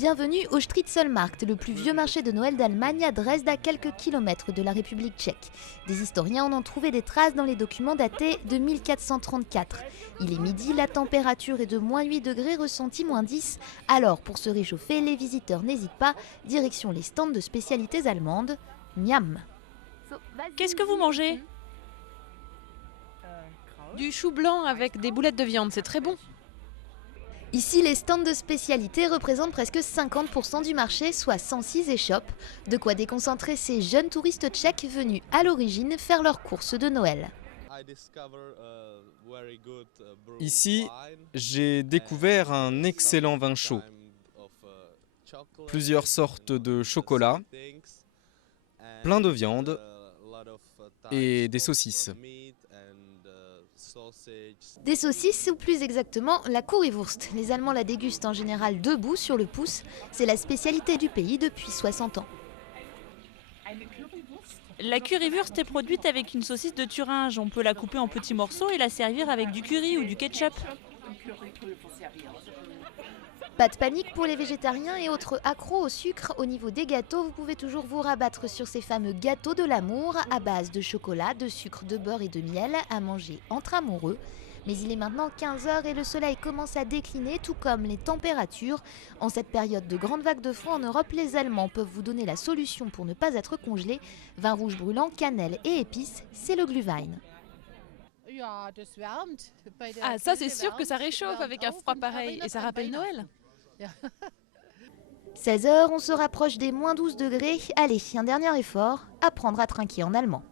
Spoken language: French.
Bienvenue au Striezelmarkt, le plus vieux marché de Noël d'Allemagne à Dresde, à quelques kilomètres de la République tchèque. Des historiens en ont trouvé des traces dans les documents datés de 1434. Il est midi, la température est de moins 8 degrés, ressenti moins 10. Alors, pour se réchauffer, les visiteurs n'hésitent pas, direction les stands de spécialités allemandes. Miam. Qu'est-ce que vous mangez? Du chou blanc avec des boulettes de viande, c'est très bon. Ici, les stands de spécialités représentent presque 50% du marché, soit 106 échoppes. De quoi déconcentrer ces jeunes touristes tchèques venus à l'origine faire leurs courses de Noël. Ici, j'ai découvert un excellent vin chaud, plusieurs sortes de chocolat, plein de viande et des saucisses. Des saucisses, ou plus exactement la Currywurst. Les Allemands la dégustent en général debout sur le pouce. C'est la spécialité du pays depuis 60 ans. La currywurst est produite avec une saucisse de Thuringe. On peut la couper en petits morceaux et la servir avec du curry ou du ketchup. Pas de panique pour les végétariens et autres accros au sucre. Au niveau des gâteaux, vous pouvez toujours vous rabattre sur ces fameux gâteaux de l'amour à base de chocolat, de sucre, de beurre et de miel à manger entre amoureux. Mais il est maintenant 15h et le soleil commence à décliner, tout comme les températures. En cette période de grande vague de froid en Europe, les Allemands peuvent vous donner la solution pour ne pas être congelés. Vin rouge brûlant, cannelle et épices, c'est le Glühwein. Ah, ça c'est sûr que ça réchauffe avec un froid pareil et ça rappelle Noël. 16h, on se rapproche des moins 12 degrés. Allez, un dernier effort, apprendre à trinquer en allemand.